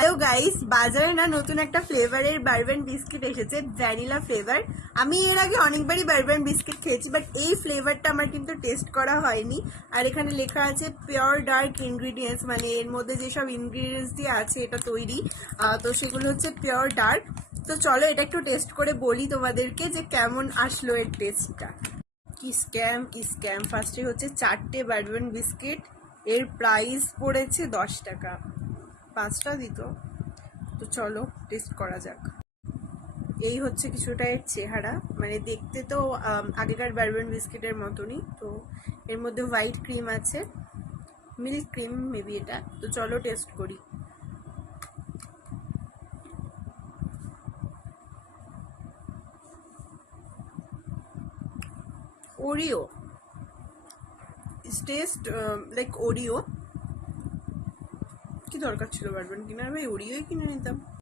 Hello guys, বাজারে না নতুন একটা ফ্লেভারের বারবেন বিস্কিট এসেছে, ভ্যানিলা ফ্লেভার। আমি এর আগে অনেকবারই বারবেন বিস্কিট খেয়েছি, বাট এই ফ্লেভারটা আমার কিন্তু টেস্ট করা হয়নি। আর এখানে লেখা আছে পিওর ডার্ক ইনগ্রিডিয়েন্টস, মানে এর মধ্যে যেসব ইনগ্রিডিয়েন্টস দিয়ে আছে এটা তৈরি, তো সেগুলো হচ্ছে পিওর ডার্ক। তো চলো এটা একটু টেস্ট করে বলি তোমাদেরকে যে কেমন আসলো এর টেস্টটা। কি স্ক্যাম কি স্ক্যাম! ফার্স্টে হচ্ছে 4টে বারবেন বিস্কিট, এর প্রাইস পড়েছে 10 টাকা। 5টা দিত। তো চলো টেস্ট করা যাক। এই হচ্ছে কিছুটা এর চেহারা, মানে দেখতে তো আগেকার বারবেন বিস্কিটের মতনই। তো এর মধ্যে হোয়াইট ক্রিম আছে, মিল্ক ক্রিম মেবি এটা। তো চলো টেস্ট করি। Oreo, test like Oreo. কি দরকার ছিল বারবেন কিনার? ভাই ওরিওই কিনে নিতাম।